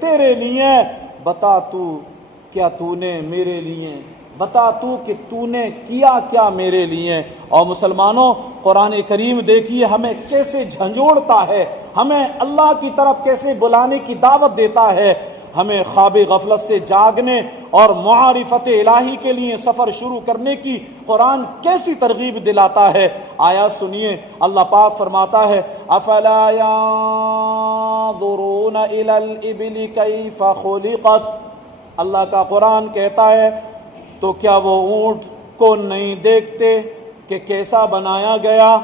تیرے لیے، بتا تو کیا تو نے میرے لیے، بتا تو کہ تو نے کیا کیا میرے لیے۔ اور مسلمانوں، قرآن کریم دیکھیے ہمیں کیسے جھنجھوڑتا ہے، ہمیں اللہ کی طرف کیسے بلانے کی دعوت دیتا ہے، ہمیں خواب غفلت سے جاگنے اور معرفت الہی کے لیے سفر شروع کرنے کی قرآن کیسی ترغیب دلاتا ہے۔ آیات سنیے، اللہ پاک فرماتا ہے افلا ينظرون الى الابل كيف خلقت، اللہ کا قرآن کہتا ہے تو کیا وہ اونٹ کو نہیں دیکھتے کہ کیسا بنایا گیا؟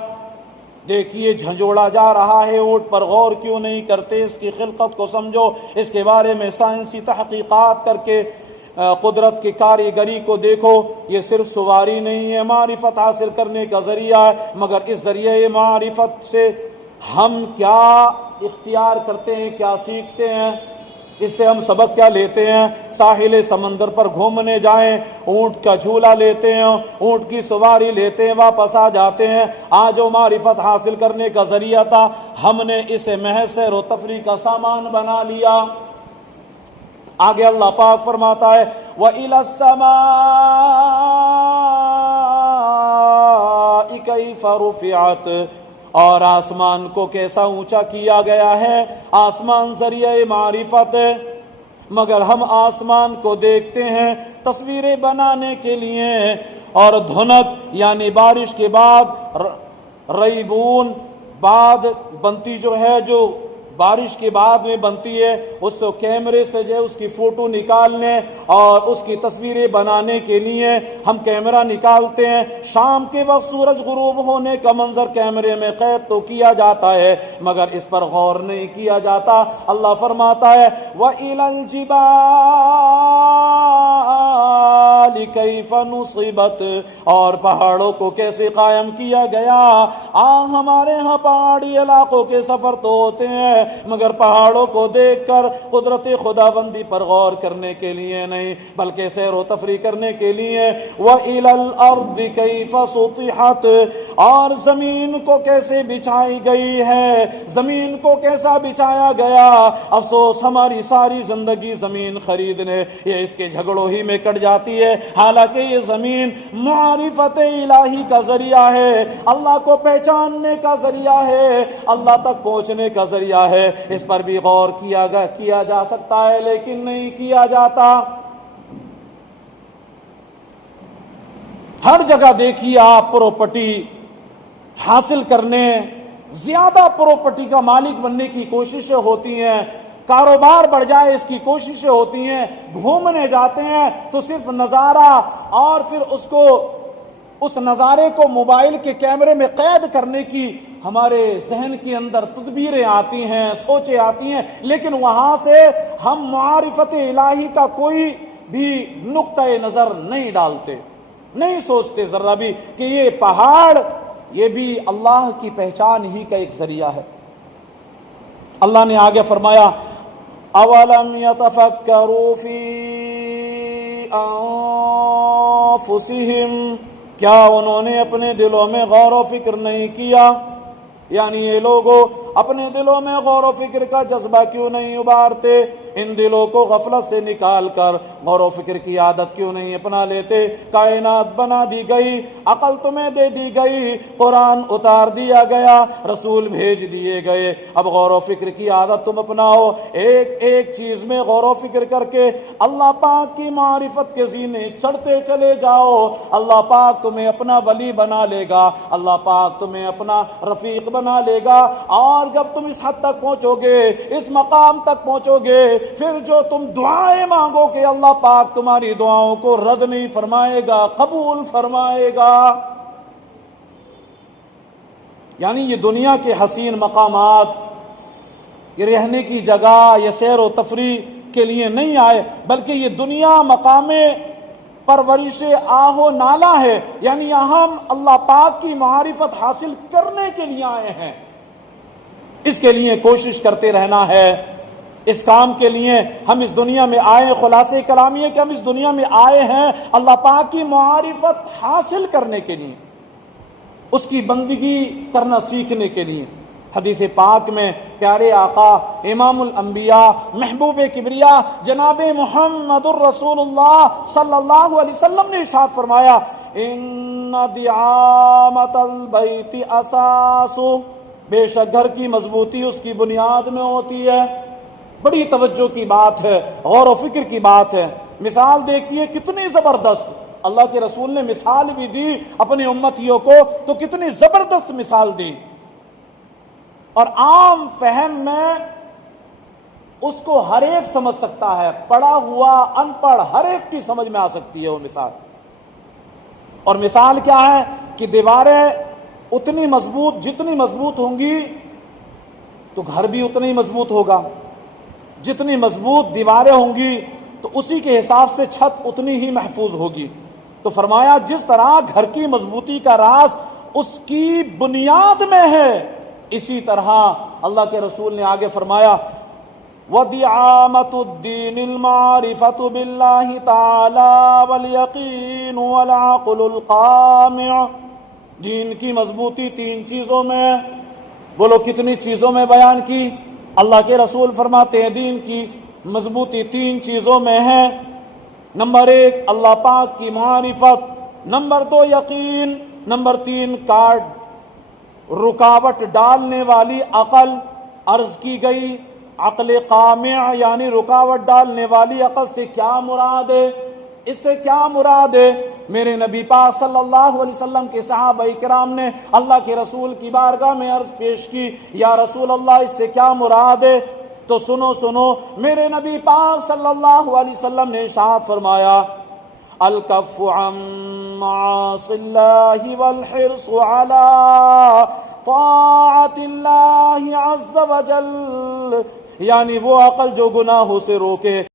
دیکھیے جھنجھوڑا جا رہا ہے، اونٹ پر غور کیوں نہیں کرتے؟ اس کی خلقت کو سمجھو، اس کے بارے میں سائنسی تحقیقات کر کے قدرت کی کاریگری کو دیکھو۔ یہ صرف سواری نہیں ہے، معرفت حاصل کرنے کا ذریعہ ہے، مگر اس ذریعے معرفت سے ہم کیا اختیار کرتے ہیں، کیا سیکھتے ہیں، اس سے ہم سبق کیا لیتے ہیں؟ ساحل سمندر پر گھومنے جائیں، اونٹ کا جھولا لیتے ہیں، اونٹ کی سواری لیتے ہیں، واپس آ جاتے ہیں۔ آج جو معرفت حاصل کرنے کا ذریعہ تھا، ہم نے اسے محض سیر و تفریح کا سامان بنا لیا۔ آگے اللہ پاک فرماتا ہے وَإِلَى السَّمَاءِ كَيْفَ رُفِعَتْ، اور آسمان کو کیسا اونچا کیا گیا ہے۔ آسمان ذریعہ معرفت ہے، مگر ہم آسمان کو دیکھتے ہیں تصویریں بنانے کے لیے، اور دھنک یعنی بارش کے بعد ریبون بعد بنتی جو ہے، جو بارش کے بعد میں بنتی ہے، اس کو کیمرے سے جو ہے اس کی فوٹو نکالنے اور اس کی تصویریں بنانے کے لیے ہم کیمرہ نکالتے ہیں۔ شام کے وقت سورج غروب ہونے کا منظر کیمرے میں قید تو کیا جاتا ہے، مگر اس پر غور نہیں کیا جاتا۔ اللہ فرماتا ہے وَإِلَى الْجِبَالِ كَيْفَ نُصِبَتْ، اور پہاڑوں کو کیسے قائم کیا گیا۔ ہمارے ہاں پہاڑی علاقوں کے سفر تو ہوتے ہیں، مگر پہاڑوں کو دیکھ کر قدرت خداوندی پر غور کرنے کے لیے نہیں، بلکہ سیر و تفریح کرنے کے لیے۔ وَإِلَى الْأَرْضِ كَيْفَ سُطِحَتْ، اور زمین کو کیسے بچھائی گئی ہے، زمین کو کیسا بچھایا گیا۔ افسوس ہماری ساری زندگی زمین خریدنے یا اس کے جھگڑوں ہی میں کٹ جاتی ہے، حالانکہ یہ زمین معرفت الہی کا ذریعہ ہے، اللہ کو پہچاننے کا ذریعہ ہے، اللہ تک پہنچنے کا ذریعہ ہے۔ اس پر بھی غور کیا جا سکتا ہے، لیکن نہیں کیا جاتا۔ ہر جگہ دیکھیے آپ پراپرٹی حاصل کرنے، زیادہ پراپرٹی کا مالک بننے کی کوششیں ہوتی ہیں، کاروبار بڑھ جائے اس کی کوششیں ہوتی ہیں، گھومنے جاتے ہیں تو صرف نظارہ، اور پھر اس نظارے کو موبائل کے کیمرے میں قید کرنے کی ہمارے ذہن کے اندر تدبیریں آتی ہیں، سوچیں آتی ہیں، لیکن وہاں سے ہم معرفت الہی کا کوئی بھی نقطہ نظر نہیں ڈالتے، نہیں سوچتے ذرا بھی کہ یہ پہاڑ یہ بھی اللہ کی پہچان ہی کا ایک ذریعہ ہے۔ اللہ نے آگے فرمایا اولم یتفکروا فی انفسہم، کیا انہوں نے اپنے دلوں میں غور و فکر نہیں کیا؟ یعنی یہ لوگوں اپنے دلوں میں غور و فکر کا جذبہ کیوں نہیں ابھارتے؟ ان دلوں کو غفلت سے نکال کر غور و فکر کی عادت کیوں نہیں اپنا لیتے؟ کائنات بنا دی گئی، عقل تمہیں دے دی گئی، قرآن اتار دیا گیا، رسول بھیج دیے گئے، اب غور و فکر کی عادت تم اپناؤ، ایک ایک چیز میں غور و فکر کر کے اللہ پاک کی معرفت کے زینے چڑھتے چلے جاؤ۔ اللہ پاک تمہیں اپنا ولی بنا لے گا، اللہ پاک تمہیں اپنا رفیق بنا لے گا، اور جب تم اس حد تک پہنچو گے، اس مقام تک پہنچو گے، پھر جو تم دعائیں مانگو کہ اللہ پاک تمہاری دعاؤں کو رد نہیں فرمائے گا، قبول فرمائے گا۔ یعنی یہ دنیا کے حسین مقامات، یہ رہنے کی جگہ، یہ سیر و تفریح کے لیے نہیں آئے، بلکہ یہ دنیا مقام پرورش آہ و نالہ ہے، یعنی ہم اللہ پاک کی معرفت حاصل کرنے کے لیے آئے ہیں، اس کے لیے کوشش کرتے رہنا ہے۔ اس کام کے لیے ہم اس دنیا میں آئے، خلاصہ کلام یہ کہ ہم اس دنیا میں آئے ہیں اللہ پاک کی معرفت حاصل کرنے کے لیے، اس کی بندگی کرنا سیکھنے کے لیے۔ حدیث پاک میں پیارے آقا امام الانبیاء محبوب کبریا جناب محمد الرسول اللہ صلی اللہ علیہ وسلم نے ارشاد فرمایا ان دعامت البیت اساس، بے شک گھر کی مضبوطی اس کی بنیاد میں ہوتی ہے۔ بڑی توجہ کی بات ہے، غور و فکر کی بات ہے۔ مثال دیکھیے کتنی زبردست، اللہ کے رسول نے مثال بھی دی اپنی امتیوں کو، تو کتنی زبردست مثال دی، اور عام فہم میں اس کو ہر ایک سمجھ سکتا ہے، پڑھا ہوا ان پڑھ ہر ایک کی سمجھ میں آ سکتی ہے وہ مثال۔ اور مثال کیا ہے کہ دیواریں اتنی مضبوط، جتنی مضبوط ہوں گی تو گھر بھی اتنا ہی مضبوط ہوگا، جتنی مضبوط دیواریں ہوں گی تو اسی کے حساب سے چھت اتنی ہی محفوظ ہوگی۔ تو فرمایا جس طرح گھر کی مضبوطی کا راز اس کی بنیاد میں ہے، اسی طرح اللہ کے رسول نے آگے فرمایا وَدِعَامَةُ الدِّينِ الْمَعْرِفَةُ بِاللَّهِ تَعَالَى وَالْيَقِينُ وَالْعَقْلُ الْقَامِعُ، دین کی مضبوطی تین چیزوں میں، بولو کتنی چیزوں میں بیان کی؟ اللہ کے رسول فرماتے ہیں دین کی مضبوطی تین چیزوں میں ہے۔ نمبر ایک اللہ پاک کی معرفت، نمبر دو یقین، نمبر تین رکاوٹ ڈالنے والی عقل۔ عرض کی گئی عقل قامع یعنی رکاوٹ ڈالنے والی عقل سے کیا مراد ہے؟ اس سے کیا مراد ہے؟ میرے نبی پاک صلی اللہ علیہ وسلم کے صحابہ کرام نے اللہ کے رسول کی بارگاہ میں عرض پیش کی یا رسول اللہ اس سے کیا مراد ہے؟ تو سنو میرے نبی پاک صلی اللہ علیہ وسلم نے ارشاد فرمایا الکف عن معاصی اللہ والحرص علی طاعت اللہ عز وجل، یعنی وہ عقل جو گناہوں سے روکے